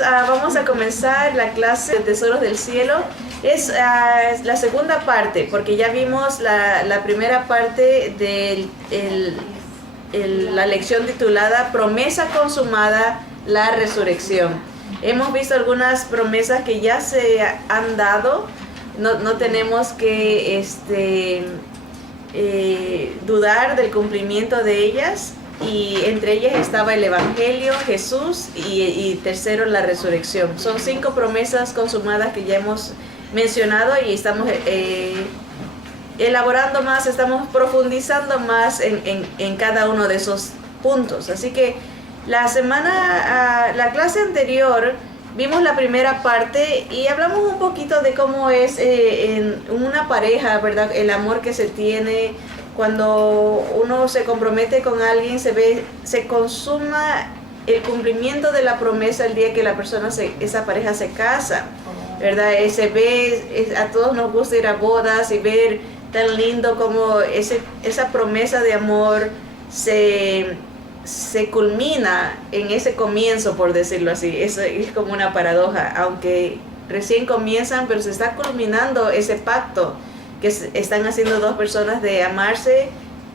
hermanos, vamos a comenzar la clase de Tesoros del Cielo. Es la segunda parte, porque ya vimos la primera parte de la lección titulada Promesa consumada, la resurrección. Hemos visto algunas promesas que ya se han dado. No tenemos que dudar del cumplimiento de ellas. Y entre ellas estaba el Evangelio, Jesús y tercero la resurrección. Son 5 promesas consumadas que ya hemos mencionado y estamos elaborando más, estamos profundizando más en cada uno de esos puntos. Así que la clase anterior vimos la primera parte y hablamos un poquito de cómo es en una pareja, ¿verdad? El amor que se tiene. Cuando uno se compromete con alguien, se consuma el cumplimiento de la promesa el día que esa pareja se casa, ¿verdad? A todos nos gusta ir a bodas y ver tan lindo como esa promesa de amor se culmina en ese comienzo, por decirlo así. Eso es como una paradoja, aunque recién comienzan, pero se está culminando ese pacto que están haciendo dos personas de amarse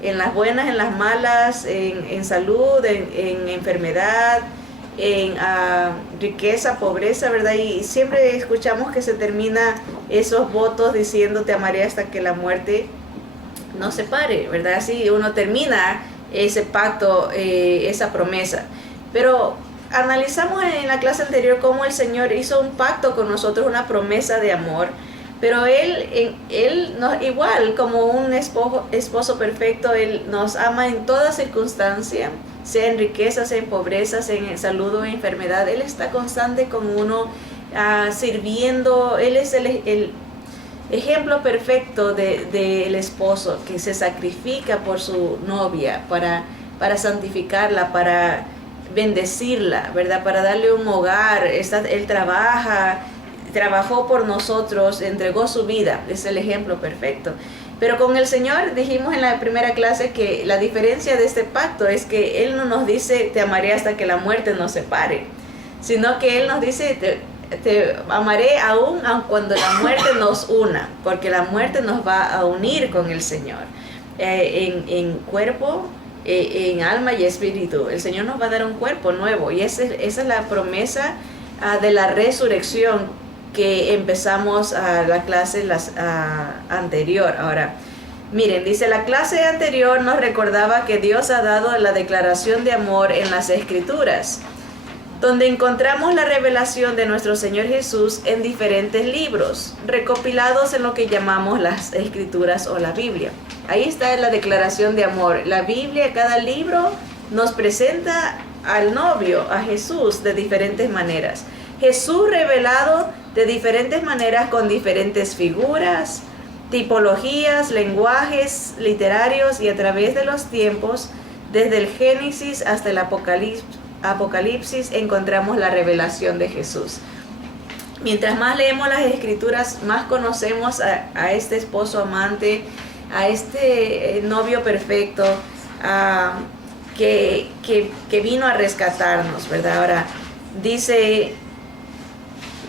en las buenas, en las malas, en salud, en enfermedad, en riqueza, pobreza, ¿verdad? Y siempre escuchamos que se termina esos votos diciendo te amaré hasta que la muerte nos separe, ¿verdad? Así uno termina ese pacto, esa promesa. Pero analizamos en la clase anterior cómo el Señor hizo un pacto con nosotros, una promesa de amor. Pero Él igual como un esposo perfecto, Él nos ama en toda circunstancia, sea en riqueza, sea en pobreza, sea en salud o en enfermedad. Él está constante con uno, sirviendo. Él es el ejemplo perfecto del esposo que se sacrifica por su novia para santificarla, para bendecirla, ¿verdad? Para darle un hogar. Él trabajó por nosotros, entregó su vida, es el ejemplo perfecto. Pero con el Señor dijimos en la primera clase que la diferencia de este pacto es que Él no nos dice te amaré hasta que la muerte nos separe, sino que Él nos dice te amaré aún cuando la muerte nos una, porque la muerte nos va a unir con el Señor, en cuerpo, en alma y espíritu. El Señor nos va a dar un cuerpo nuevo y esa es la promesa de la resurrección que empezamos la clase anterior. Ahora, miren, dice, la clase anterior nos recordaba que Dios ha dado la declaración de amor en las Escrituras, donde encontramos la revelación de nuestro Señor Jesús en diferentes libros, recopilados en lo que llamamos las Escrituras o la Biblia. Ahí está la declaración de amor. La Biblia, cada libro nos presenta al novio, a Jesús, de diferentes maneras. Jesús revelado de diferentes maneras, con diferentes figuras, tipologías, lenguajes literarios y a través de los tiempos, desde el Génesis hasta el Apocalipsis, encontramos la revelación de Jesús. Mientras más leemos las Escrituras, más conocemos a este esposo amante, a este novio perfecto, que vino a rescatarnos, ¿verdad? Ahora dice,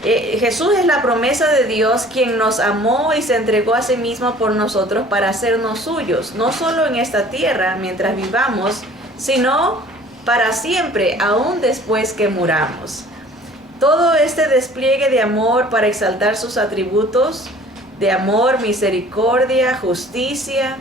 Jesús es la promesa de Dios, quien nos amó y se entregó a sí mismo por nosotros para hacernos suyos, no solo en esta tierra mientras vivamos, sino para siempre, aún después que muramos. Todo este despliegue de amor para exaltar sus atributos de amor, misericordia, justicia,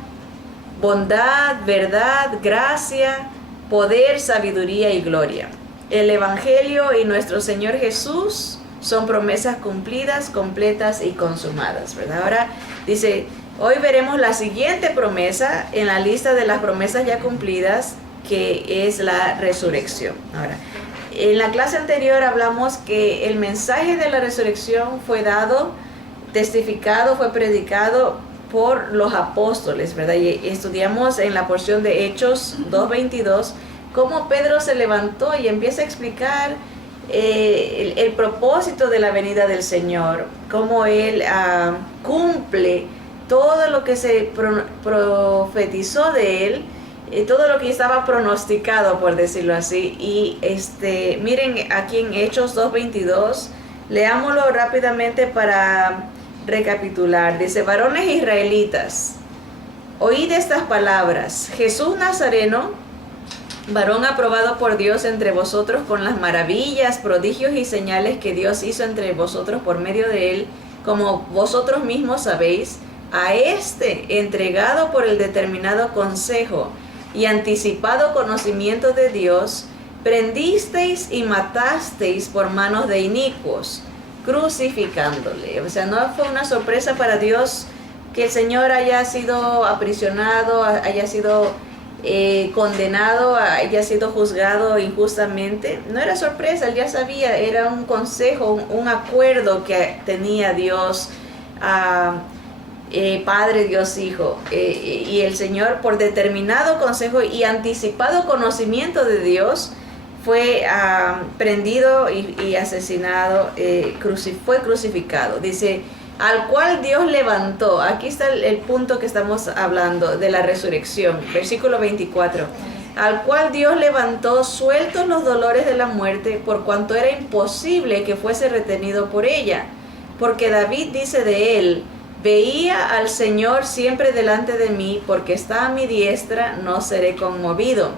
bondad, verdad, gracia, poder, sabiduría y gloria. El Evangelio y nuestro Señor Jesús son promesas cumplidas, completas y consumadas, ¿verdad? Ahora dice, hoy veremos la siguiente promesa en la lista de las promesas ya cumplidas, que es la resurrección. Ahora, en la clase anterior hablamos que el mensaje de la resurrección fue dado, testificado, fue predicado por los apóstoles, ¿verdad? Y estudiamos en la porción de Hechos 2:22 cómo Pedro se levantó y empieza a explicar el propósito de la venida del Señor, cómo Él cumple todo lo que se profetizó de Él todo lo que estaba pronosticado, por decirlo así. Y miren aquí en Hechos 2:22, leámoslo rápidamente para recapitular. Dice: varones israelitas, oíd estas palabras. Jesús Nazareno, varón aprobado por Dios entre vosotros con las maravillas, prodigios y señales que Dios hizo entre vosotros por medio de él, como vosotros mismos sabéis, a entregado por el determinado consejo y anticipado conocimiento de Dios, prendisteis y matasteis por manos de inicuos, crucificándole. O sea, no fue una sorpresa para Dios que el Señor haya sido aprisionado, haya sido condenado, haya sido juzgado injustamente. No era sorpresa, él ya sabía, era un consejo, un acuerdo que tenía Dios, Padre, Dios, Hijo, y el Señor, por determinado consejo y anticipado conocimiento de Dios, fue prendido y asesinado, fue crucificado. Dice: al cual Dios levantó. Aquí está el punto que estamos hablando de la resurrección, versículo 24. Al cual Dios levantó, sueltos los dolores de la muerte, por cuanto era imposible que fuese retenido por ella. Porque David dice de él: veía al Señor siempre delante de mí, porque está a mi diestra, no seré conmovido.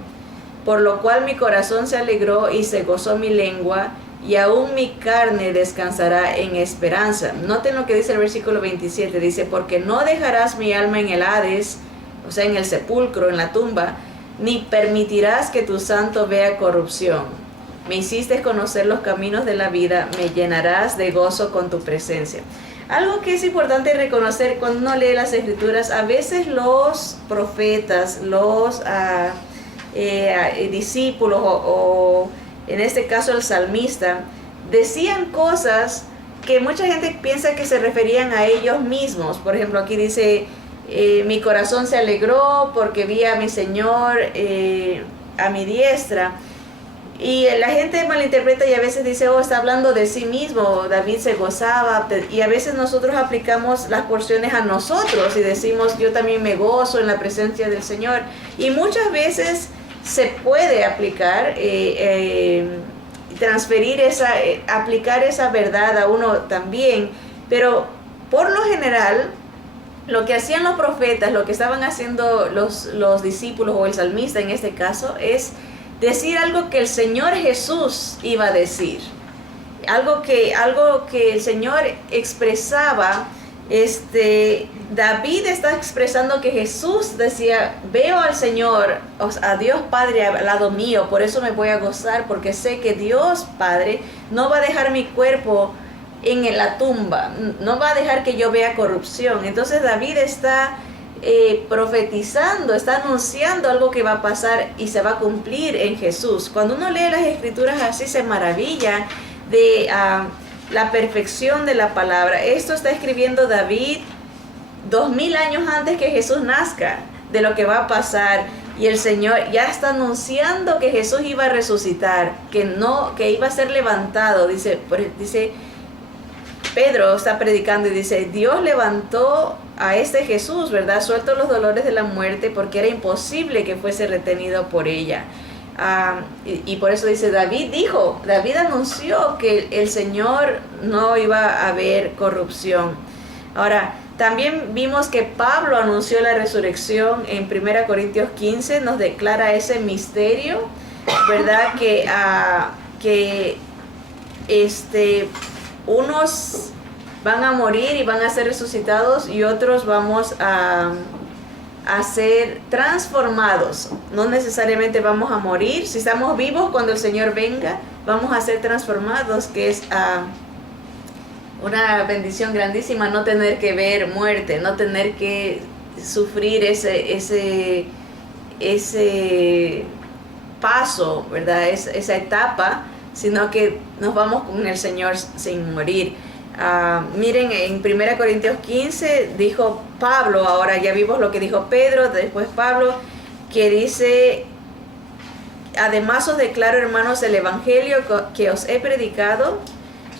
Por lo cual mi corazón se alegró y se gozó mi lengua, y aún mi carne descansará en esperanza. Noten lo que dice el versículo 27, dice: porque no dejarás mi alma en el Hades, o sea, en el sepulcro, en la tumba, ni permitirás que tu santo vea corrupción. Me hiciste conocer los caminos de la vida, me llenarás de gozo con tu presencia. Algo que es importante reconocer cuando uno lee las Escrituras, a veces los profetas, los discípulos o en este caso el salmista, decían cosas que mucha gente piensa que se referían a ellos mismos. Por ejemplo, aquí dice: mi corazón se alegró porque vi a mi Señor a mi diestra. Y la gente malinterpreta y a veces dice: oh, está hablando de sí mismo, David se gozaba. Y a veces nosotros aplicamos las porciones a nosotros y decimos: yo también me gozo en la presencia del Señor. Y muchas veces se puede aplicar, transferir aplicar esa verdad a uno también. Pero por lo general, lo que hacían los profetas, lo que estaban haciendo los discípulos o el salmista en este caso, es decir algo que el Señor Jesús iba a decir, algo que el Señor expresaba. David está expresando que Jesús decía: veo al Señor, a Dios Padre al lado mío, por eso me voy a gozar, porque sé que Dios Padre no va a dejar mi cuerpo en la tumba, no va a dejar que yo vea corrupción. Entonces David está profetizando, está anunciando algo que va a pasar y se va a cumplir en Jesús. Cuando uno lee las Escrituras así, se maravilla de la perfección de la palabra. Esto está escribiendo David 2000 años antes que Jesús nazca, de lo que va a pasar. Y el Señor ya está anunciando que Jesús iba a resucitar, que iba a ser levantado. Dice Pedro está predicando y dice: Dios levantó a Jesús, ¿verdad? Suelto los dolores de la muerte, porque era imposible que fuese retenido por ella. Y por eso dice: David anunció que el Señor no iba a haber corrupción. Ahora, también vimos que Pablo anunció la resurrección en 1 Corintios 15, nos declara ese misterio, ¿verdad? Que unos van a morir y van a ser resucitados, y otros vamos a ser transformados. No necesariamente vamos a morir. Si estamos vivos cuando el Señor venga, vamos a ser transformados, que es una bendición grandísima, no tener que ver muerte, no tener que sufrir ese paso, ¿verdad? Esa etapa, sino que nos vamos con el Señor sin morir. Miren, en 1 Corintios 15 dijo Pablo, ahora ya vimos lo que dijo Pedro, después Pablo, que dice: además os declaro, hermanos, el evangelio que os he predicado,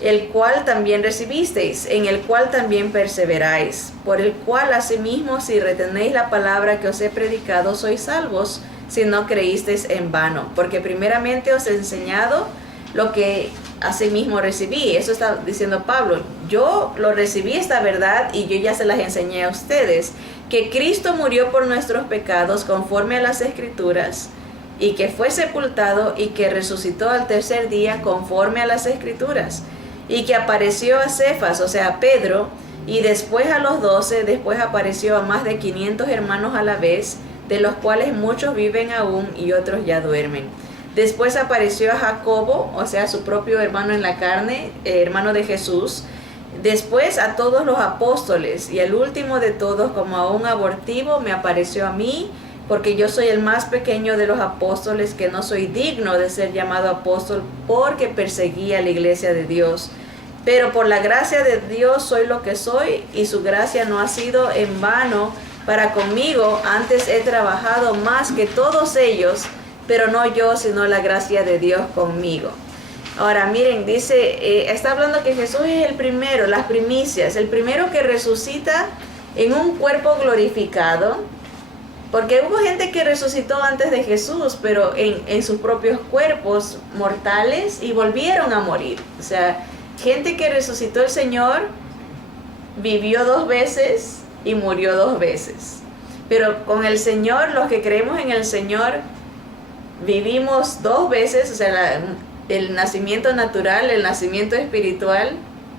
el cual también recibisteis, en el cual también perseveráis, por el cual asimismo, si retenéis la palabra que os he predicado, sois salvos, si no creísteis en vano, porque primeramente os he enseñado lo que asimismo recibí. Eso está diciendo Pablo. Yo lo recibí esta verdad y yo ya se las enseñé a ustedes, que Cristo murió por nuestros pecados conforme a las Escrituras, y que fue sepultado y que resucitó al tercer día conforme a las Escrituras, y que apareció a Cefas, o sea, a Pedro, y después a los 12, después apareció a más de 500 hermanos a la vez, de los cuales muchos viven aún y otros ya duermen. Después apareció a Jacobo, o sea, su propio hermano en la carne, hermano de Jesús. Después a todos los apóstoles, y el último de todos, como a un abortivo, me apareció a mí, porque yo soy el más pequeño de los apóstoles, que no soy digno de ser llamado apóstol, porque perseguí a la iglesia de Dios. Pero por la gracia de Dios soy lo que soy, y su gracia no ha sido en vano para conmigo. Antes he trabajado más que todos ellos, pero no yo, sino la gracia de Dios conmigo. Ahora miren, dice, está hablando que Jesús es el primero, las primicias, el primero que resucita en un cuerpo glorificado, porque hubo gente que resucitó antes de Jesús, pero en sus propios cuerpos mortales, y volvieron a morir. O sea, gente que resucitó el Señor, vivió 2 veces y murió 2 veces. Pero con el Señor, los que creemos en el Señor, vivimos 2 veces, o sea, el nacimiento natural, el nacimiento espiritual,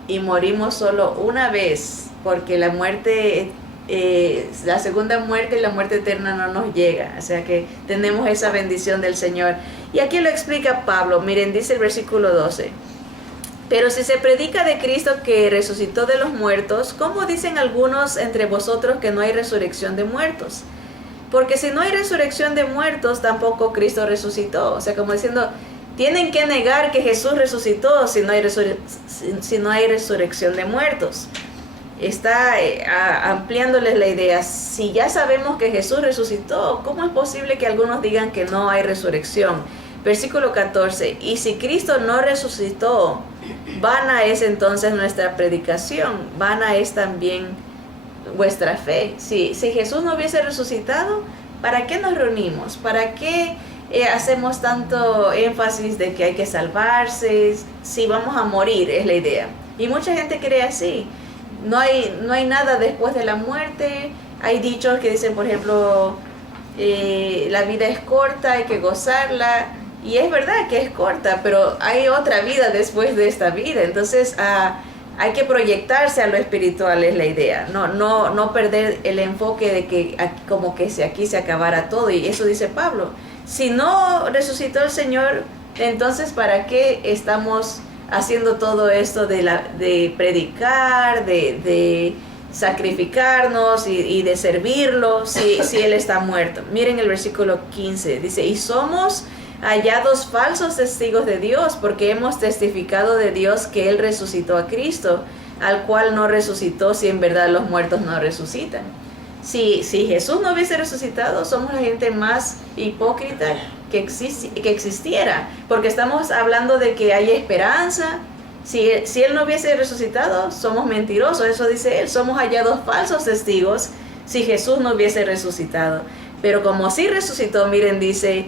y morimos solo una vez, porque la muerte, la segunda muerte y la muerte eterna no nos llega. O sea que tenemos esa bendición del Señor. Y aquí lo explica Pablo. Miren, dice el versículo 12. Pero si se predica de Cristo que resucitó de los muertos, ¿cómo dicen algunos entre vosotros que no hay resurrección de muertos? Porque si no hay resurrección de muertos, tampoco Cristo resucitó. O sea, como diciendo, tienen que negar que Jesús resucitó si no hay resurrección de muertos. Está ampliándoles la idea. Si ya sabemos que Jesús resucitó, ¿cómo es posible que algunos digan que no hay resurrección? Versículo 14. Y si Cristo no resucitó, vana es entonces nuestra predicación, vana es también vuestra fe. Si Jesús no hubiese resucitado, ¿para qué nos reunimos? ¿Para qué hacemos tanto énfasis de que hay que salvarse? Si vamos a morir, es la idea. Y mucha gente cree así. No hay nada después de la muerte. Hay dichos que dicen, por ejemplo, la vida es corta, hay que gozarla. Y es verdad que es corta, pero hay otra vida después de esta vida. Entonces hay que proyectarse a lo espiritual, es la idea. No perder el enfoque de que como que aquí se acabara todo. Y eso dice Pablo. Si no resucitó el Señor, entonces ¿para qué estamos haciendo todo esto de predicar, de sacrificarnos y de servirlo si Él está muerto? Miren el versículo 15. Dice, y somos hallados falsos testigos de Dios, porque hemos testificado de Dios que Él resucitó a Cristo, al cual no resucitó, si en verdad los muertos no resucitan. Si Jesús no hubiese resucitado, somos la gente más hipócrita que existiera, porque estamos hablando de que hay esperanza. Si Él no hubiese resucitado, somos mentirosos. Eso dice Él, somos hallados falsos testigos si Jesús no hubiese resucitado. Pero como sí resucitó, miren, dice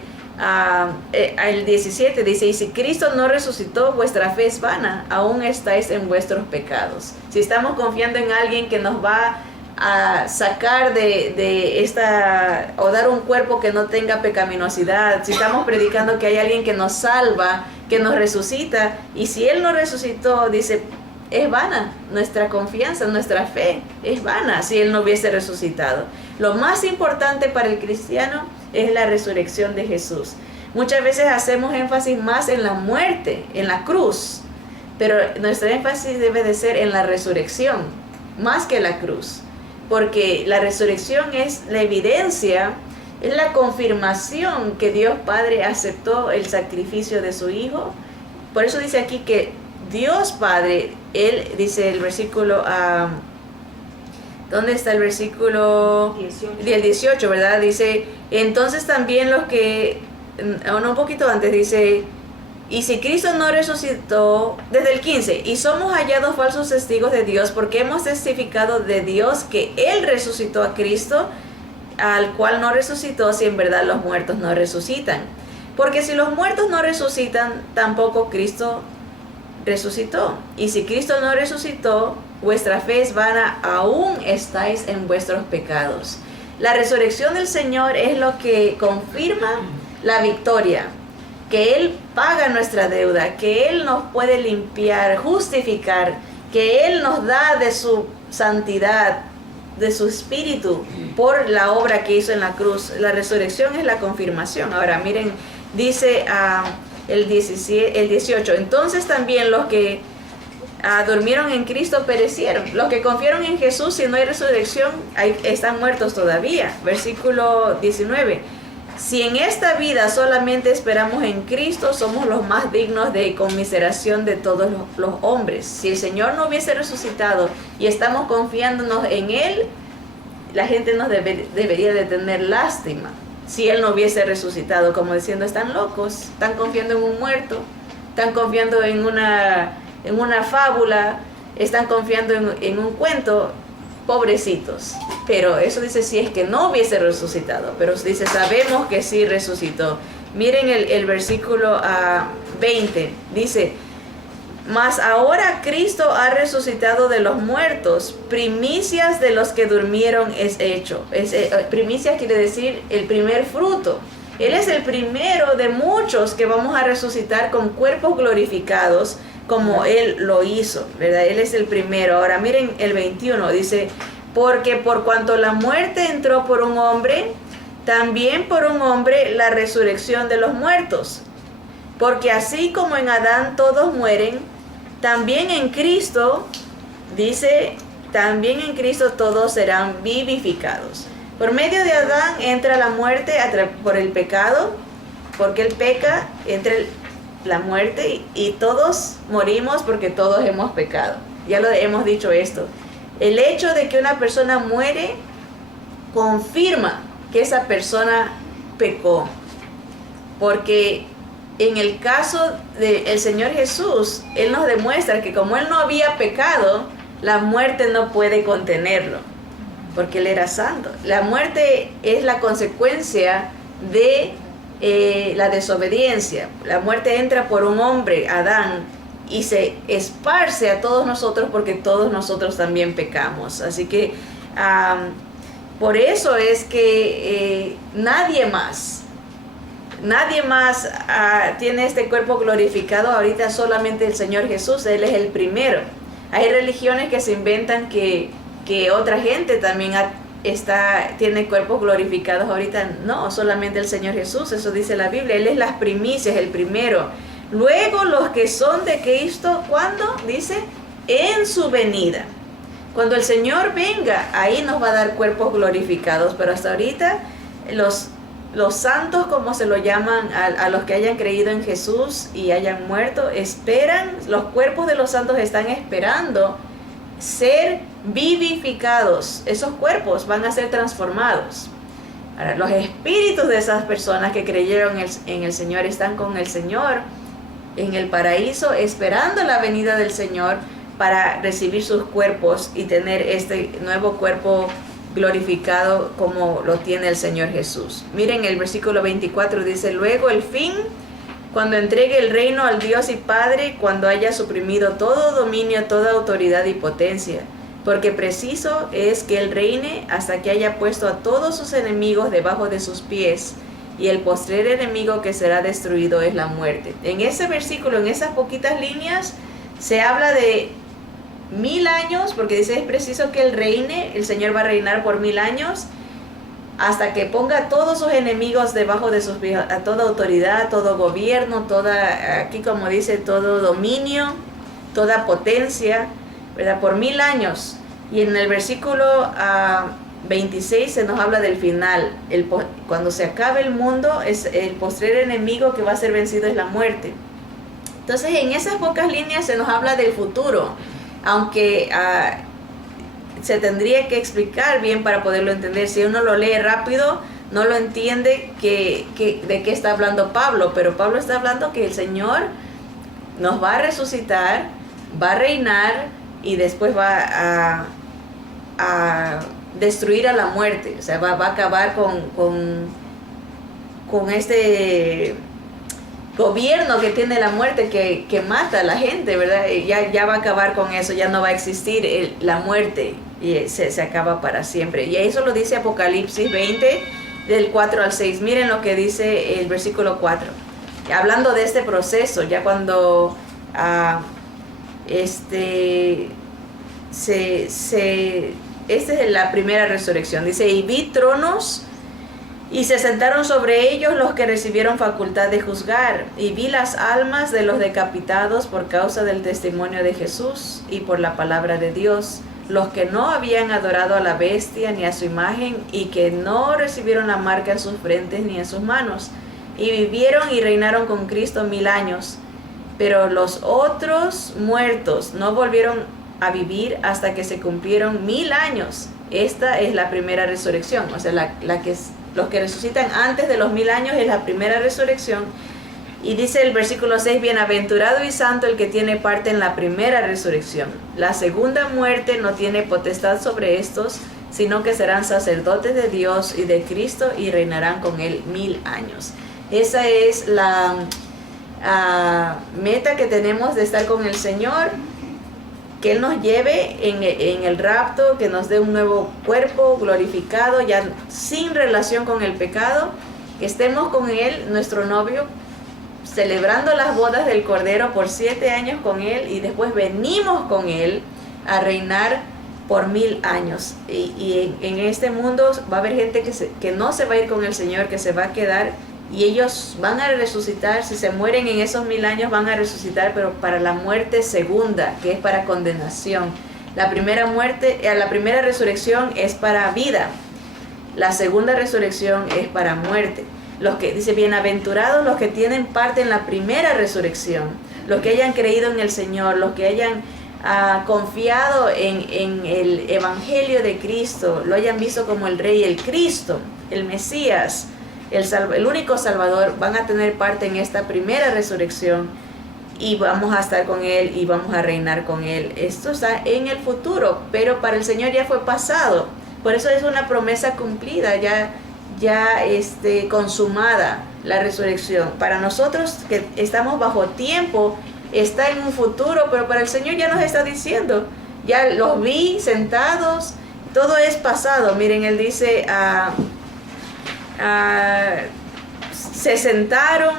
el 17, dice, y si Cristo no resucitó, vuestra fe es vana, aún estáis en vuestros pecados. Si estamos confiando en alguien que nos va a sacar de esta, o dar un cuerpo que no tenga pecaminosidad, si estamos predicando que hay alguien que nos salva, que nos resucita, y si Él no resucitó, dice, es vana nuestra confianza, nuestra fe es vana si Él no hubiese resucitado. Lo más importante para el cristiano es la resurrección de Jesús. Muchas veces hacemos énfasis más en la muerte, en la cruz, pero nuestro énfasis debe de ser en la resurrección, más que la cruz, porque la resurrección es la evidencia, es la confirmación que Dios Padre aceptó el sacrificio de su Hijo. Por eso dice aquí que Dios Padre, Él dice el versículo, ¿dónde está el versículo? 18, ¿verdad? Dice, entonces también los que, un poquito antes dice, y si Cristo no resucitó, desde el 15, y somos hallados falsos testigos de Dios, porque hemos testificado de Dios que Él resucitó a Cristo, al cual no resucitó si en verdad los muertos no resucitan. Porque si los muertos no resucitan, tampoco Cristo resucitó. Y si Cristo no resucitó, vuestra fe es vana, aún estáis en vuestros pecados. La resurrección del Señor es lo que confirma la victoria, que Él paga nuestra deuda, que Él nos puede limpiar, justificar, que Él nos da de su santidad, de su espíritu, por la obra que hizo en la cruz. La resurrección es la confirmación. Ahora miren, dice el 18, entonces también los que durmieron en Cristo perecieron. Los que confiaron en Jesús, si no hay resurrección, están muertos todavía. Versículo 19. Si en esta vida solamente esperamos en Cristo, somos los más dignos de conmiseración de todos los hombres. Si el Señor no hubiese resucitado y estamos confiándonos en Él, la gente nos debería de tener lástima. Si Él no hubiese resucitado, como diciendo, están locos, están confiando en un muerto, están confiando en una fábula, están confiando en un cuento, pobrecitos. Pero eso dice si es que no hubiese resucitado, pero dice sabemos que sí resucitó. Miren el versículo 20, dice, mas ahora Cristo ha resucitado de los muertos, primicias de los que durmieron es hecho. Primicias quiere decir el primer fruto. Él es el primero de muchos que vamos a resucitar con cuerpos glorificados, como Él lo hizo, ¿verdad? Él es el primero. Ahora miren el 21, dice, porque por cuanto la muerte entró por un hombre, también por un hombre la resurrección de los muertos. Porque así como en Adán todos mueren, también en Cristo, dice, también en Cristo todos serán vivificados. Por medio de Adán entra la muerte por el pecado, porque él peca, entra la muerte y todos morimos porque todos hemos pecado. Ya lo hemos dicho esto. El hecho de que una persona muere confirma que esa persona pecó. Porque en el caso del Señor Jesús, Él nos demuestra que como Él no había pecado, la muerte no puede contenerlo, porque Él era santo. La muerte es la consecuencia de la desobediencia. La muerte entra por un hombre, Adán, y se esparce a todos nosotros porque todos nosotros también pecamos. Así que por eso es que nadie más tiene este cuerpo glorificado ahorita, solamente el Señor Jesús. Él es el primero. Hay religiones que se inventan que otra gente también tiene cuerpos glorificados ahorita. No, solamente el Señor Jesús, eso dice la Biblia. Él es las primicias, el primero. Luego los que son de Cristo, ¿cuándo? Dice, en su venida. Cuando el Señor venga, ahí nos va a dar cuerpos glorificados. Pero hasta ahorita los santos, como se lo llaman a los que hayan creído en Jesús y hayan muerto, esperan, los cuerpos de los santos están esperando ser vivificados. Esos cuerpos van a ser transformados. Ahora, los espíritus de esas personas que creyeron en el Señor están con el Señor en el paraíso, esperando la venida del Señor para recibir sus cuerpos y tener este nuevo cuerpo glorificado como lo tiene el Señor Jesús. Miren el versículo 24, dice, luego el fin, cuando entregue el reino al Dios y Padre, cuando haya suprimido todo dominio, toda autoridad y potencia, porque preciso es que Él reine hasta que haya puesto a todos sus enemigos debajo de sus pies, y el postrer enemigo que será destruido es la muerte. En ese versículo, en esas poquitas líneas, se habla de 1000 años, porque dice es preciso que Él reine, el Señor va a reinar por 1000 años, hasta que ponga a todos sus enemigos debajo de sus pies, a toda autoridad, todo gobierno, aquí como dice, todo dominio, toda potencia, ¿verdad? Por 1000 años. Y en el versículo 26 se nos habla del final. Cuando se acabe el mundo, es el postrer enemigo que va a ser vencido es la muerte. Entonces en esas pocas líneas se nos habla del futuro, aunque se tendría que explicar bien para poderlo entender. Si uno lo lee rápido, no lo entiende de qué está hablando Pablo, pero Pablo está hablando que el Señor nos va a resucitar, va a reinar y después va a destruir a la muerte, o sea, va a acabar con este gobierno que tiene la muerte que mata a la gente, ¿verdad? Ya va a acabar con eso, ya no va a existir la muerte y se acaba para siempre. Y eso lo dice Apocalipsis 20, del 4 al 6. Miren lo que dice el versículo 4. Hablando de este proceso, ya cuando esta es la primera resurrección. Dice, y vi tronos y se sentaron sobre ellos los que recibieron facultad de juzgar, y vi las almas de los decapitados por causa del testimonio de Jesús y por la palabra de Dios, los que no habían adorado a la bestia ni a su imagen, y que no recibieron la marca en sus frentes ni en sus manos, y vivieron y reinaron con Cristo 1000 años. Pero los otros muertos no volvieron a vivir hasta que se cumplieron 1000 años. Esta es la primera resurrección, o sea, los que resucitan antes de los 1000 años es la primera resurrección. Y dice el versículo 6, bienaventurado y santo el que tiene parte en la primera resurrección. La segunda muerte no tiene potestad sobre estos, sino que serán sacerdotes de Dios y de Cristo y reinarán con él 1000 años. Esa es la meta que tenemos de estar con el Señor, que Él nos lleve en el rapto, que nos dé un nuevo cuerpo glorificado, ya sin relación con el pecado, que estemos con Él, nuestro novio, celebrando las bodas del Cordero por 7 años con Él, y después venimos con Él a reinar por 1000 años. Y en este mundo va a haber gente que no se va a ir con el Señor, que se va a quedar, y ellos van a resucitar. Si se mueren en esos 1000 años van a resucitar, pero para la muerte segunda, que es para condenación. La primera muerte, la primera resurrección es para vida, la segunda resurrección es para muerte. Los que dice, bienaventurados los que tienen parte en la primera resurrección, los que hayan creído en el Señor, los que hayan confiado en el Evangelio de Cristo, lo hayan visto como el Rey, el Cristo, el Mesías, el único Salvador, van a tener parte en esta primera resurrección, y vamos a estar con Él y vamos a reinar con Él. Esto está en el futuro, pero para el Señor ya fue pasado. Por eso es una promesa cumplida, ya consumada la resurrección. Para nosotros que estamos bajo tiempo, está en un futuro, pero para el Señor ya nos está diciendo, ya los vi sentados, todo es pasado. Miren, Él dice, se sentaron,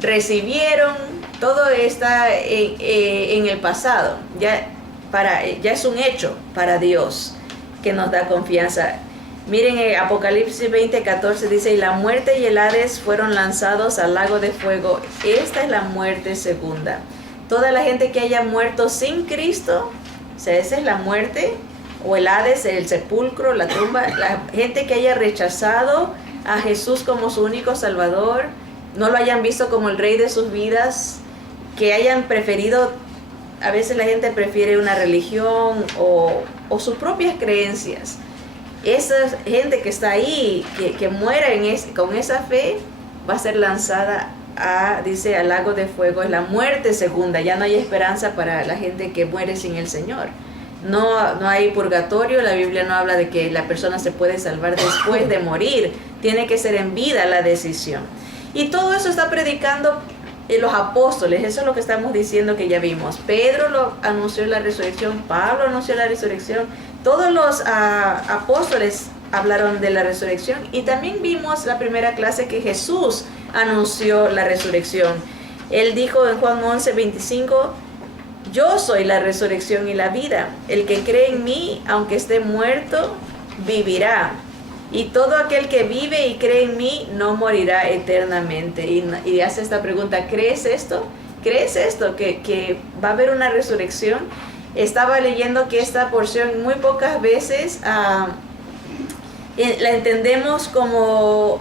recibieron, todo está en el pasado, ya es un hecho para Dios, que nos da confianza. Miren, Apocalipsis 20:14 dice, y la muerte y el Hades fueron lanzados al lago de fuego. Esta es la muerte segunda. Toda la gente que haya muerto sin Cristo, o sea, esa es la muerte, o el Hades, el sepulcro, la tumba. La gente que haya rechazado a Jesús como su único Salvador, no lo hayan visto como el Rey de sus vidas, que hayan preferido, a veces la gente prefiere una religión o sus propias creencias. Esa gente que está ahí, que muera con esa fe, va a ser lanzada dice, al lago de fuego. Es la muerte segunda. Ya no hay esperanza para la gente que muere sin el Señor. No hay purgatorio. La Biblia no habla de que la persona se puede salvar después de morir. Tiene que ser en vida la decisión. Y todo eso está predicando los apóstoles. Eso es lo que estamos diciendo, que ya vimos. Pedro lo anunció la resurrección. Pablo anunció la resurrección. Todos los apóstoles hablaron de la resurrección. Y también vimos la primera clase que Jesús anunció la resurrección. Él dijo en Juan 11:25, yo soy la resurrección y la vida. El que cree en mí, aunque esté muerto, vivirá. Y todo aquel que vive y cree en mí no morirá eternamente. Y hace esta pregunta, ¿crees esto? ¿Crees esto? Que va a haber una resurrección. Estaba leyendo que esta porción muy pocas veces la entendemos como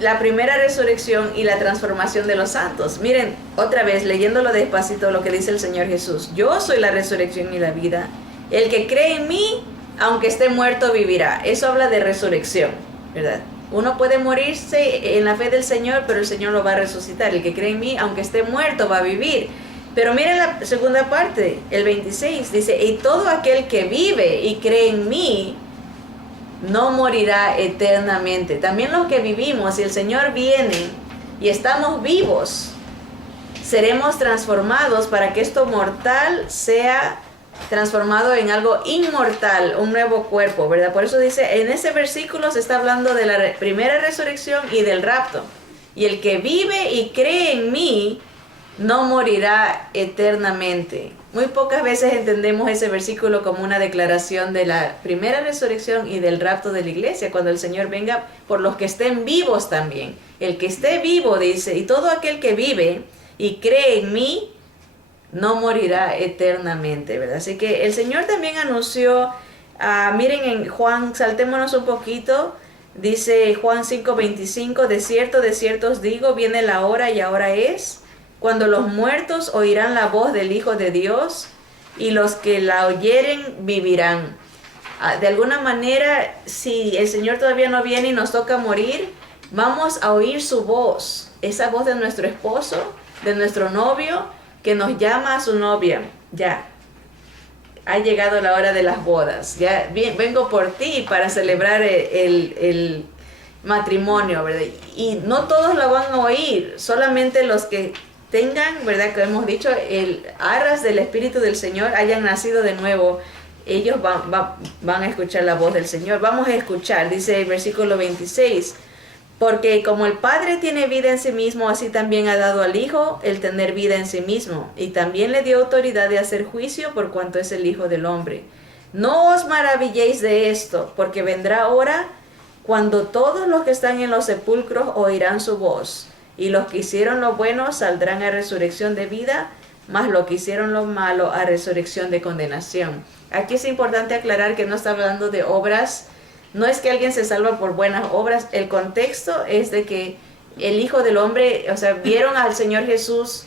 la primera resurrección y la transformación de los santos. Miren, otra vez, leyéndolo despacito, lo que dice el Señor Jesús. Yo soy la resurrección y la vida. El que cree en mí, aunque esté muerto, vivirá. Eso habla de resurrección, ¿verdad? Uno puede morirse en la fe del Señor, pero el Señor lo va a resucitar. El que cree en mí, aunque esté muerto, va a vivir. Pero miren la segunda parte, el 26, dice, y todo aquel que vive y cree en mí, no morirá eternamente. También los que vivimos, si el Señor viene y estamos vivos, seremos transformados para que esto mortal sea transformado en algo inmortal, un nuevo cuerpo, ¿verdad? Por eso dice, en ese versículo se está hablando de la primera resurrección y del rapto. Y el que vive y cree en mí, no morirá eternamente. Muy pocas veces entendemos ese versículo como una declaración de la primera resurrección y del rapto de la iglesia, cuando el Señor venga por los que estén vivos también. El que esté vivo, dice, y todo aquel que vive y cree en mí, no morirá eternamente, ¿verdad? Así que el Señor también anunció, miren en Juan, saltémonos un poquito, dice Juan 5:25, de cierto os digo, viene la hora y ahora es, cuando los muertos oirán la voz del Hijo de Dios y los que la oyeren vivirán. De alguna manera, si el Señor todavía no viene y nos toca morir, vamos a oír su voz, esa voz de nuestro esposo, de nuestro novio, que nos llama a su novia. Ya, ha llegado la hora de las bodas, ya vengo por ti para celebrar el matrimonio, ¿verdad? Y no todos la van a oír, solamente los que tengan, ¿verdad? Que hemos dicho, el arras del Espíritu del Señor, hayan nacido de nuevo, ellos van a escuchar la voz del Señor. Vamos a escuchar, dice el versículo 26, porque como el Padre tiene vida en sí mismo, así también ha dado al Hijo el tener vida en sí mismo, y también le dio autoridad de hacer juicio por cuanto es el Hijo del Hombre. No os maravilléis de esto, porque vendrá hora cuando todos los que están en los sepulcros oirán su voz, y los que hicieron lo bueno saldrán a resurrección de vida, mas los que hicieron lo malo a resurrección de condenación. Aquí es importante aclarar que no está hablando de obras. No es que alguien se salva por buenas obras, el contexto es de que el Hijo del Hombre, o sea, vieron al Señor Jesús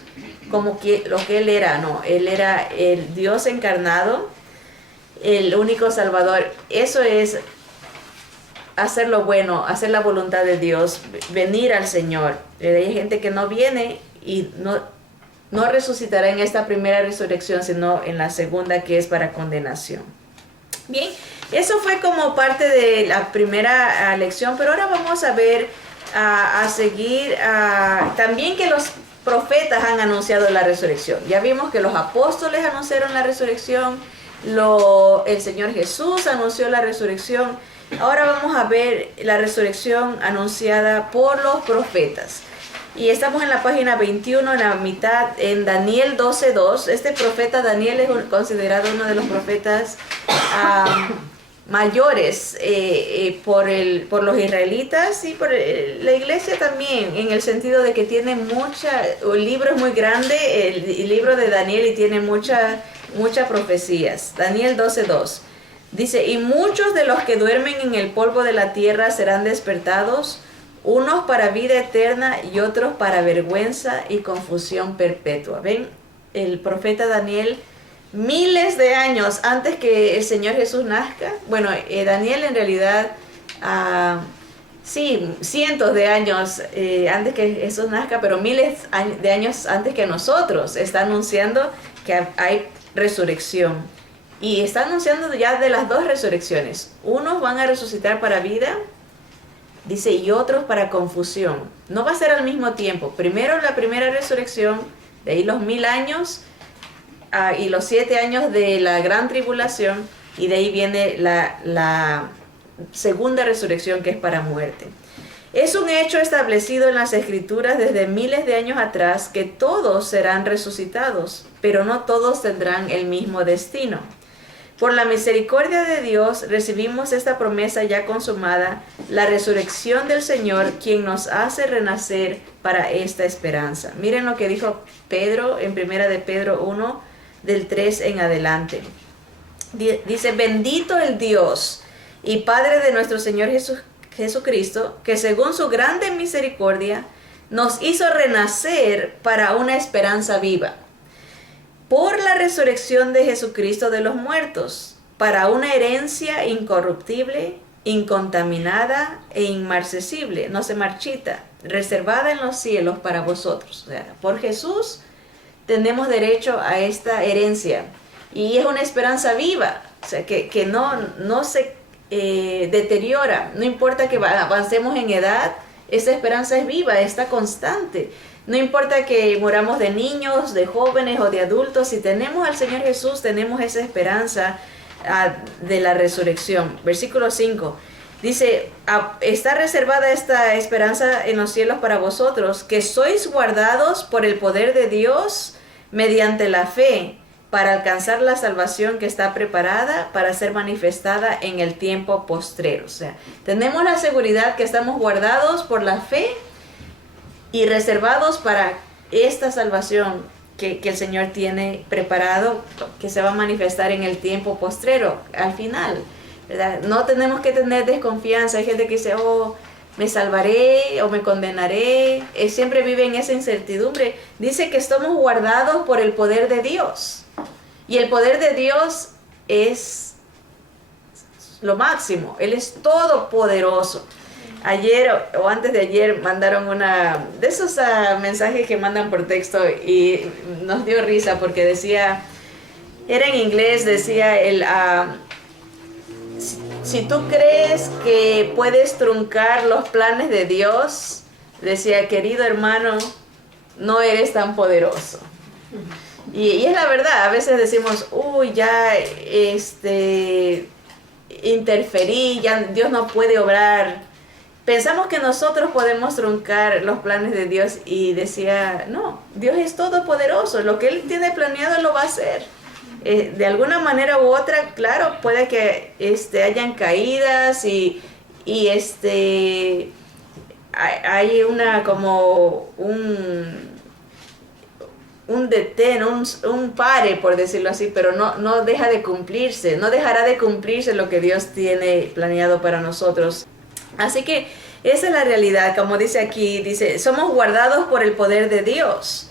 como que lo que Él era, no, Él era el Dios encarnado, el único Salvador. Eso es hacer lo bueno, hacer la voluntad de Dios, venir al Señor. Hay gente que no viene y no resucitará en esta primera resurrección, sino en la segunda, que es para condenación. Bien, eso fue como parte de la primera lección, pero ahora vamos a ver, a seguir, también que los profetas han anunciado la resurrección. Ya vimos que los apóstoles anunciaron la resurrección, el Señor Jesús anunció la resurrección. Ahora vamos a ver la resurrección anunciada por los profetas. Y estamos en la página 21, en la mitad, en Daniel 12:2. Este profeta Daniel es considerado uno de los profetas mayores por los israelitas y por la iglesia también, en el sentido de que tiene el libro es muy grande, el libro de Daniel, y tiene muchas profecías. Daniel 12:2 dice, y muchos de los que duermen en el polvo de la tierra serán despertados, unos para vida eterna y otros para vergüenza y confusión perpetua. ¿Ven? El profeta Daniel, miles de años antes que el Señor Jesús nazca. Bueno, Daniel en realidad, sí, cientos de años antes que Jesús nazca, pero miles de años antes que nosotros, está anunciando que hay resurrección. Y está anunciando ya de las dos resurrecciones. Unos van a resucitar para vida, dice, y otros para confusión. No va a ser al mismo tiempo. Primero la primera resurrección, de ahí los 1000 años, y los 7 años de la gran tribulación, y de ahí viene la segunda resurrección, que es para muerte. Es un hecho establecido en las Escrituras desde miles de años atrás que todos serán resucitados, pero no todos tendrán el mismo destino. Por la misericordia de Dios recibimos esta promesa ya consumada, la resurrección del Señor, quien nos hace renacer para esta esperanza. Miren lo que dijo Pedro en 1 de Pedro 1, del 3 en adelante. Dice, bendito el Dios y Padre de nuestro Señor Jesucristo, que según su grande misericordia nos hizo renacer para una esperanza viva, por la resurrección de Jesucristo de los muertos, para una herencia incorruptible, incontaminada e inmarcesible, no se marchita, reservada en los cielos para vosotros. O sea, por Jesús tenemos derecho a esta herencia. Y es una esperanza viva, o sea, que no se deteriora. No importa que avancemos en edad, esta esperanza es viva, está constante. No importa que moramos de niños, de jóvenes o de adultos, si tenemos al Señor Jesús, tenemos esa esperanza de la resurrección. Versículo 5 dice, está reservada esta esperanza en los cielos para vosotros, que sois guardados por el poder de Dios mediante la fe, para alcanzar la salvación que está preparada para ser manifestada en el tiempo postrero. O sea, tenemos la seguridad que estamos guardados por la fe y reservados para esta salvación que el Señor tiene preparado, que se va a manifestar en el tiempo postrero, al final, ¿verdad? No tenemos que tener desconfianza. Hay gente que dice, oh, me salvaré o me condenaré. Siempre vive en esa incertidumbre. Dice que estamos guardados por el poder de Dios. Y el poder de Dios es lo máximo. Él es todopoderoso. Ayer o antes de ayer mandaron una de esos mensajes que mandan por texto y nos dio risa porque decía, era en inglés, decía si tú crees que puedes truncar los planes de Dios, decía, querido hermano, no eres tan poderoso. Y es la verdad, a veces decimos, uy, ya interferí, ya Dios no puede obrar. Pensamos que nosotros podemos truncar los planes de Dios y decía, no, Dios es todopoderoso, lo que Él tiene planeado lo va a hacer. De alguna manera u otra, claro, puede que hayan caídas y hay un detén, un pare, por decirlo así, pero no deja de cumplirse, no dejará de cumplirse lo que Dios tiene planeado para nosotros. Así que esa es la realidad, como dice aquí, dice, somos guardados por el poder de Dios.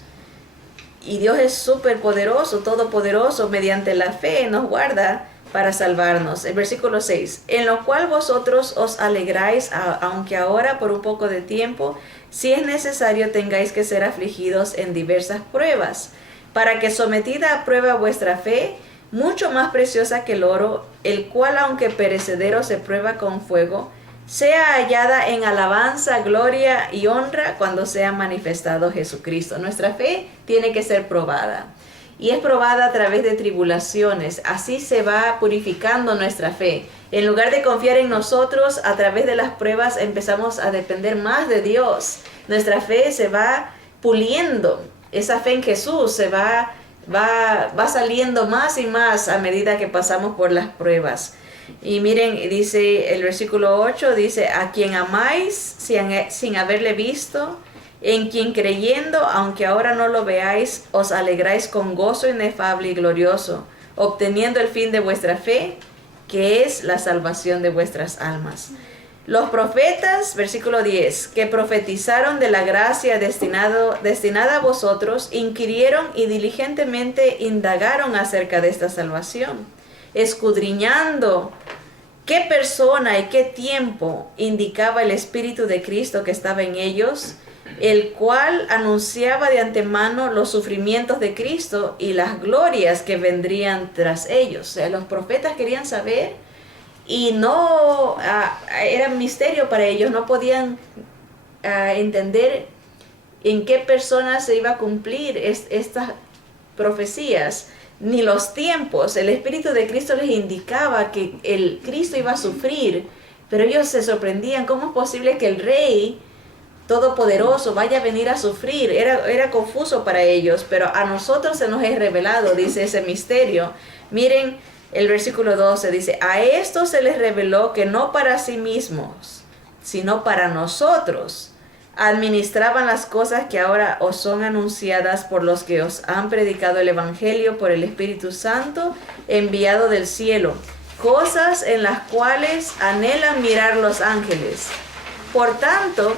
Y Dios es súper poderoso, todopoderoso, mediante la fe nos guarda para salvarnos. El versículo 6, en lo cual vosotros os alegráis, aunque ahora por un poco de tiempo, si es necesario tengáis que ser afligidos en diversas pruebas, para que sometida a prueba vuestra fe, mucho más preciosa que el oro, el cual aunque perecedero se prueba con fuego, sea hallada en alabanza, gloria y honra cuando sea manifestado Jesucristo. Nuestra fe tiene que ser probada. Y es probada a través de tribulaciones. Así se va purificando nuestra fe. En lugar de confiar en nosotros, a través de las pruebas empezamos a depender más de Dios. Nuestra fe se va puliendo. Esa fe en Jesús se va saliendo más y más a medida que pasamos por las pruebas. Y miren, dice el versículo 8, dice, a quien amáis sin haberle visto, en quien creyendo, aunque ahora no lo veáis, os alegráis con gozo inefable y glorioso, obteniendo el fin de vuestra fe, que es la salvación de vuestras almas. Los profetas, versículo 10, que profetizaron de la gracia destinada a vosotros, inquirieron y diligentemente indagaron acerca de esta salvación, escudriñando qué persona y qué tiempo indicaba el Espíritu de Cristo que estaba en ellos, el cual anunciaba de antemano los sufrimientos de Cristo y las glorias que vendrían tras ellos. O sea, los profetas querían saber y no era misterio para ellos, no podían entender en qué persona se iba a cumplir estas profecías, ni los tiempos. El Espíritu de Cristo les indicaba que el Cristo iba a sufrir, pero ellos se sorprendían, ¿cómo es posible que el Rey Todopoderoso vaya a venir a sufrir? Era confuso para ellos, pero a nosotros se nos es revelado, dice ese misterio. Miren el versículo 12, dice, a esto se les reveló que no para sí mismos, sino para nosotros, administraban las cosas que ahora os son anunciadas por los que os han predicado el Evangelio por el Espíritu Santo enviado del cielo, cosas en las cuales anhelan mirar los ángeles. Por tanto,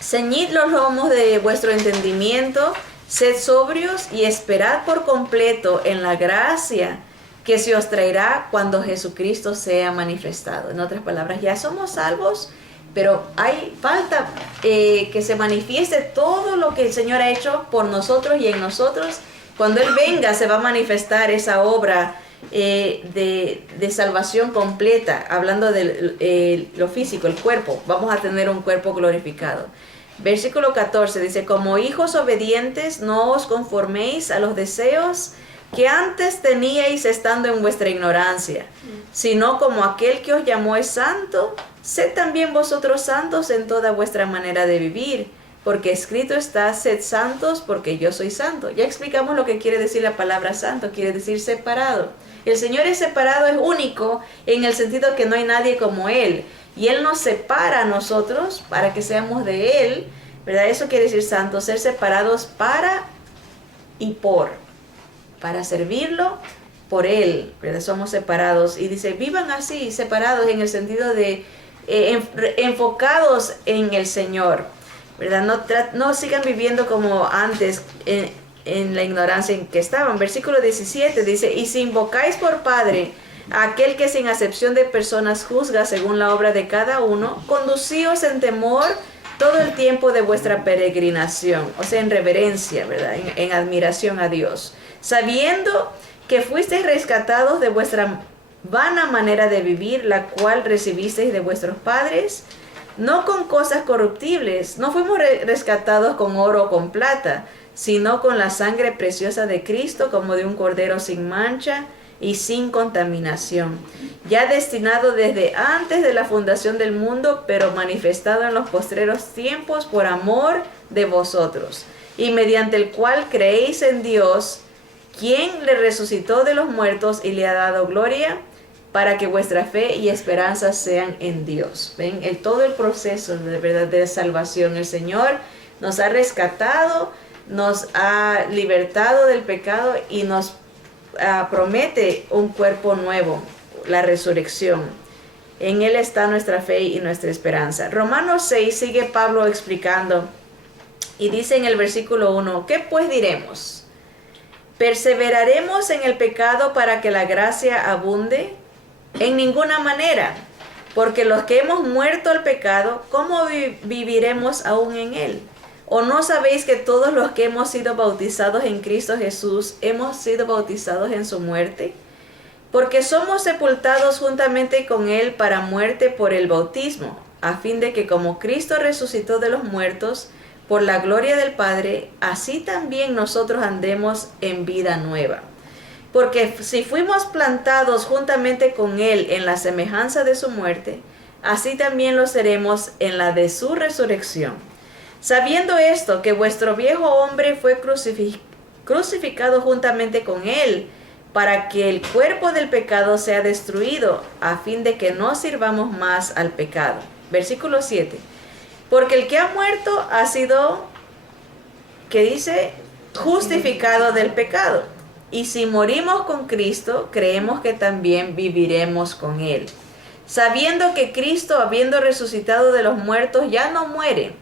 ceñid los lomos de vuestro entendimiento, sed sobrios y esperad por completo en la gracia que se os traerá cuando Jesucristo sea manifestado. En otras palabras, ya somos salvos, Pero hay falta que se manifieste todo lo que el Señor ha hecho por nosotros y en nosotros. Cuando Él venga se va a manifestar esa obra de salvación completa, hablando de lo físico, el cuerpo. Vamos a tener un cuerpo glorificado. Versículo 14 dice, como hijos obedientes no os conforméis a los deseos que antes teníais estando en vuestra ignorancia, sino como aquel que os llamó es santo, sed también vosotros santos en toda vuestra manera de vivir, porque escrito está, sed santos porque yo soy santo. Ya explicamos lo que quiere decir la palabra santo, quiere decir separado. El Señor es separado, es único en el sentido que no hay nadie como Él. Y Él nos separa a nosotros para que seamos de Él, ¿verdad? Eso quiere decir santo, ser separados para y para servirlo por Él, ¿verdad? Somos separados. Y dice, vivan así, separados en el sentido de enfocados en el Señor, ¿verdad? No sigan viviendo como antes en la ignorancia en que estaban. Versículo 17 dice, y si invocáis por Padre a aquel que sin acepción de personas juzga según la obra de cada uno, conducíos en temor todo el tiempo de vuestra peregrinación, o sea, en reverencia, ¿verdad? En admiración a Dios, sabiendo que fuisteis rescatados de vuestra vana manera de vivir, la cual recibisteis de vuestros padres, no con cosas corruptibles, no fuimos rescatados con oro o con plata, sino con la sangre preciosa de Cristo, como de un cordero sin mancha y sin contaminación, ya destinado desde antes de la fundación del mundo, pero manifestado en los postreros tiempos por amor de vosotros, y mediante el cual creéis en Dios, quien le resucitó de los muertos y le ha dado gloria, para que vuestra fe y esperanza sean en Dios. ¿Ven? Todo el proceso de verdad de salvación. El Señor nos ha rescatado, nos ha libertado del pecado y nos promete un cuerpo nuevo, la resurrección. En Él está nuestra fe y nuestra esperanza. Romanos 6 sigue Pablo explicando y dice en el versículo 1, ¿qué pues diremos? ¿Perseveraremos en el pecado para que la gracia abunde? En ninguna manera, porque los que hemos muerto al pecado, ¿cómo viviremos aún en él? ¿O no sabéis que todos los que hemos sido bautizados en Cristo Jesús, hemos sido bautizados en su muerte? Porque somos sepultados juntamente con él para muerte por el bautismo, a fin de que como Cristo resucitó de los muertos, por la gloria del Padre, así también nosotros andemos en vida nueva. Porque si fuimos plantados juntamente con Él en la semejanza de su muerte, así también lo seremos en la de su resurrección. Sabiendo esto, que vuestro viejo hombre fue crucificado juntamente con Él, para que el cuerpo del pecado sea destruido, a fin de que no sirvamos más al pecado. Versículo 7. Porque el que ha muerto ha sido, ¿qué dice? Justificado del pecado. Y si morimos con Cristo, creemos que también viviremos con Él. Sabiendo que Cristo, habiendo resucitado de los muertos, ya no muere.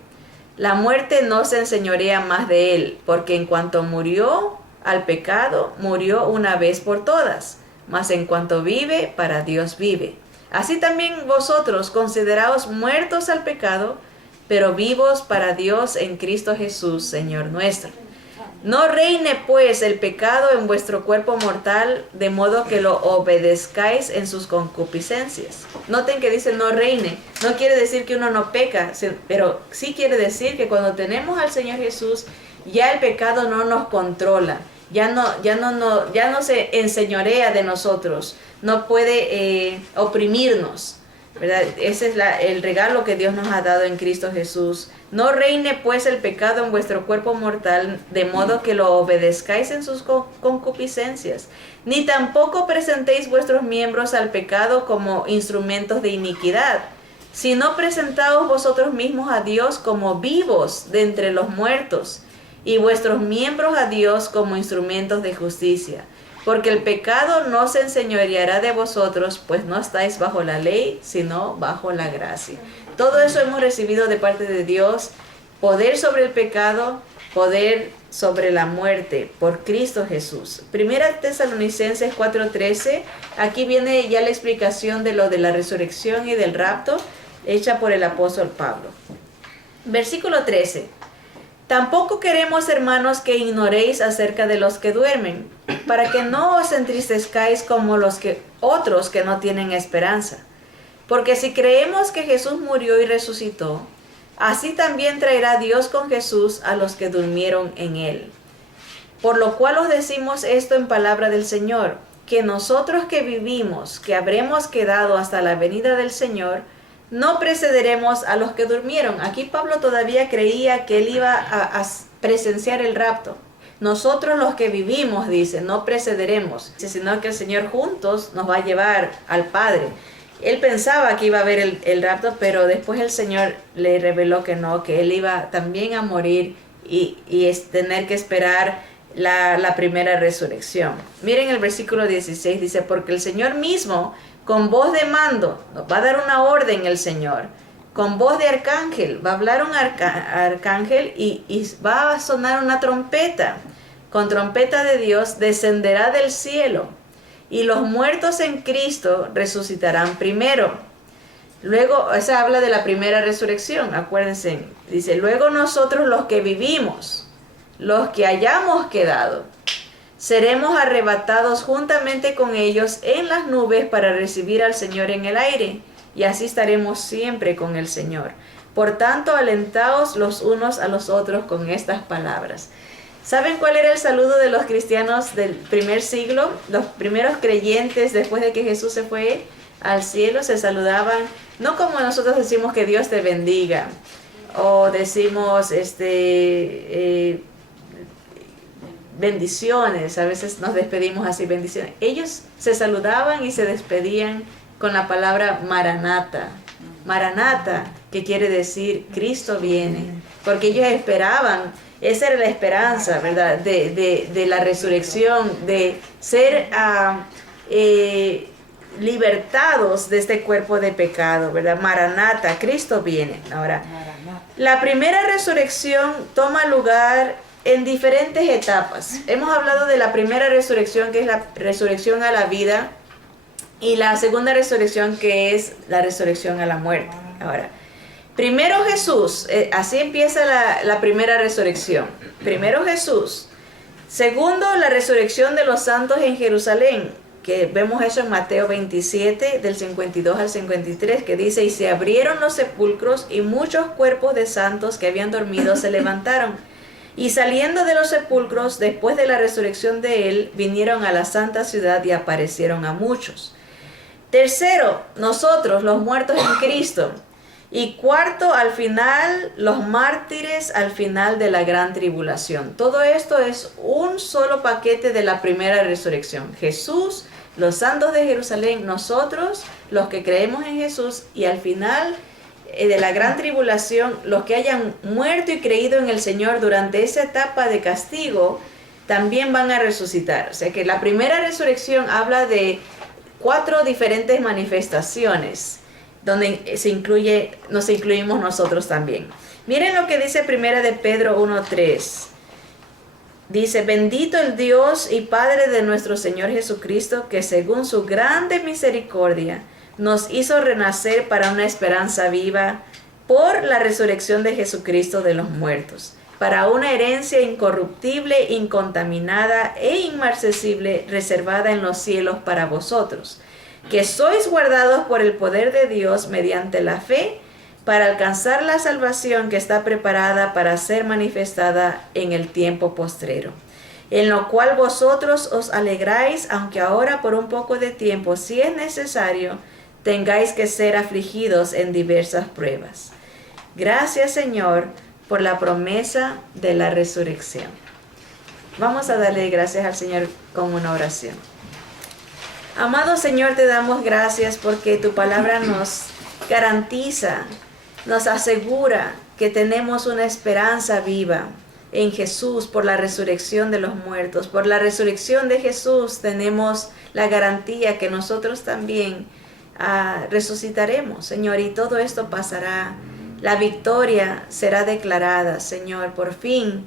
La muerte no se enseñorea más de Él, porque en cuanto murió al pecado, murió una vez por todas. Mas en cuanto vive, para Dios vive. Así también vosotros consideraos muertos al pecado, pero vivos para Dios en Cristo Jesús, Señor nuestro. No reine pues el pecado en vuestro cuerpo mortal, de modo que lo obedezcáis en sus concupiscencias. Noten que dice no reine. No quiere decir que uno no peca, pero sí quiere decir que cuando tenemos al Señor Jesús, ya el pecado no nos controla. Ya no se enseñorea de nosotros. No puede oprimirnos, ¿verdad? Ese es el regalo que Dios nos ha dado en Cristo Jesús. No reine pues el pecado en vuestro cuerpo mortal, de modo que lo obedezcáis en sus concupiscencias. Ni tampoco presentéis vuestros miembros al pecado como instrumentos de iniquidad, sino presentaos vosotros mismos a Dios como vivos de entre los muertos, y vuestros miembros a Dios como instrumentos de justicia. Porque el pecado no se enseñoreará de vosotros, pues no estáis bajo la ley, sino bajo la gracia. Todo eso hemos recibido de parte de Dios, poder sobre el pecado, poder sobre la muerte, por Cristo Jesús. Primera Tesalonicenses 4:13, aquí viene ya la explicación de lo de la resurrección y del rapto, hecha por el apóstol Pablo. Versículo 13. Tampoco queremos, hermanos, que ignoréis acerca de los que duermen, para que no os entristezcáis como otros que no tienen esperanza. Porque si creemos que Jesús murió y resucitó, así también traerá Dios con Jesús a los que durmieron en él. Por lo cual os decimos esto en palabra del Señor, que nosotros que vivimos, que habremos quedado hasta la venida del Señor, no precederemos a los que durmieron. Aquí Pablo todavía creía que él iba a presenciar el rapto. Nosotros los que vivimos, dice, no precederemos, sino que el Señor juntos nos va a llevar al Padre. Él pensaba que iba a haber el rapto, pero después el Señor le reveló que no, que él iba también a morir y tener que esperar la primera resurrección. Miren el versículo 16, dice, porque el Señor mismo, con voz de mando, nos va a dar una orden el Señor, con voz de arcángel, va a hablar un arcángel y va a sonar una trompeta, con trompeta de Dios descenderá del cielo, y los muertos en Cristo resucitarán primero. Luego, esa habla de la primera resurrección, acuérdense, dice, luego nosotros los que vivimos, los que hayamos quedado, seremos arrebatados juntamente con ellos en las nubes para recibir al Señor en el aire, y así estaremos siempre con el Señor. Por tanto, alentaos los unos a los otros con estas palabras. ¿Saben cuál era el saludo de los cristianos del primer siglo? Los primeros creyentes, después de que Jesús se fue al cielo, se saludaban, no como nosotros decimos que Dios te bendiga, o decimos bendiciones, a veces nos despedimos así, bendiciones. Ellos se saludaban y se despedían con la palabra Maranata. Maranata, que quiere decir Cristo viene, porque ellos esperaban, esa era la esperanza, ¿verdad? De la resurrección, de ser libertados de este cuerpo de pecado, ¿verdad? Maranata, Cristo viene. Ahora, la primera resurrección toma lugar en diferentes etapas. Hemos hablado de la primera resurrección, que es la resurrección a la vida, y la segunda resurrección, que es la resurrección a la muerte. Ahora, primero Jesús, así empieza la primera resurrección. Primero Jesús. Segundo, la resurrección de los santos en Jerusalén, que vemos eso en Mateo 27, del 52 al 53, que dice, y se abrieron los sepulcros y muchos cuerpos de santos que habían dormido se levantaron. Y saliendo de los sepulcros, después de la resurrección de él, vinieron a la santa ciudad y aparecieron a muchos. Tercero, nosotros, los muertos en Cristo. Y cuarto, al final, los mártires al final de la gran tribulación. Todo esto es un solo paquete de la primera resurrección. Jesús, los santos de Jerusalén, nosotros, los que creemos en Jesús, y al final de la gran tribulación, los que hayan muerto y creído en el Señor durante esa etapa de castigo, también van a resucitar. O sea que la primera resurrección habla de 4 diferentes manifestaciones, donde nos incluimos nosotros también. Miren lo que dice primera de Pedro 1:3. Dice, bendito el Dios y Padre de nuestro Señor Jesucristo, que según su grande misericordia nos hizo renacer para una esperanza viva por la resurrección de Jesucristo de los muertos, para una herencia incorruptible, incontaminada e inmarcesible, reservada en los cielos para vosotros, que sois guardados por el poder de Dios mediante la fe, para alcanzar la salvación que está preparada para ser manifestada en el tiempo postrero, en lo cual vosotros os alegráis, aunque ahora por un poco de tiempo, si es necesario, tengáis que ser afligidos en diversas pruebas. Gracias, Señor, por la promesa de la resurrección. Vamos a darle gracias al Señor con una oración. Amado Señor, te damos gracias porque tu palabra nos garantiza, nos asegura que tenemos una esperanza viva en Jesús por la resurrección de los muertos. Por la resurrección de Jesús tenemos la garantía que nosotros también resucitaremos, Señor, y todo esto pasará. La victoria será declarada, Señor. Por fin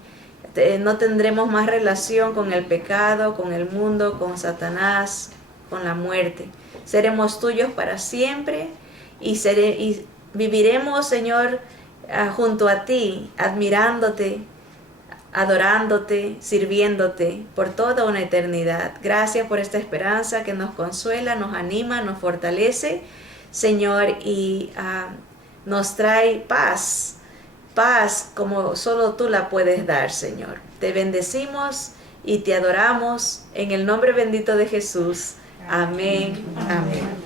no tendremos más relación con el pecado, con el mundo, con Satanás, con la muerte. Seremos tuyos para siempre y viviremos, Señor, junto a ti, admirándote, adorándote, sirviéndote por toda una eternidad. Gracias por esta esperanza que nos consuela, nos anima, nos fortalece, Señor, y nos trae paz, paz como solo tú la puedes dar, Señor. Te bendecimos y te adoramos en el nombre bendito de Jesús. Amén. Amén.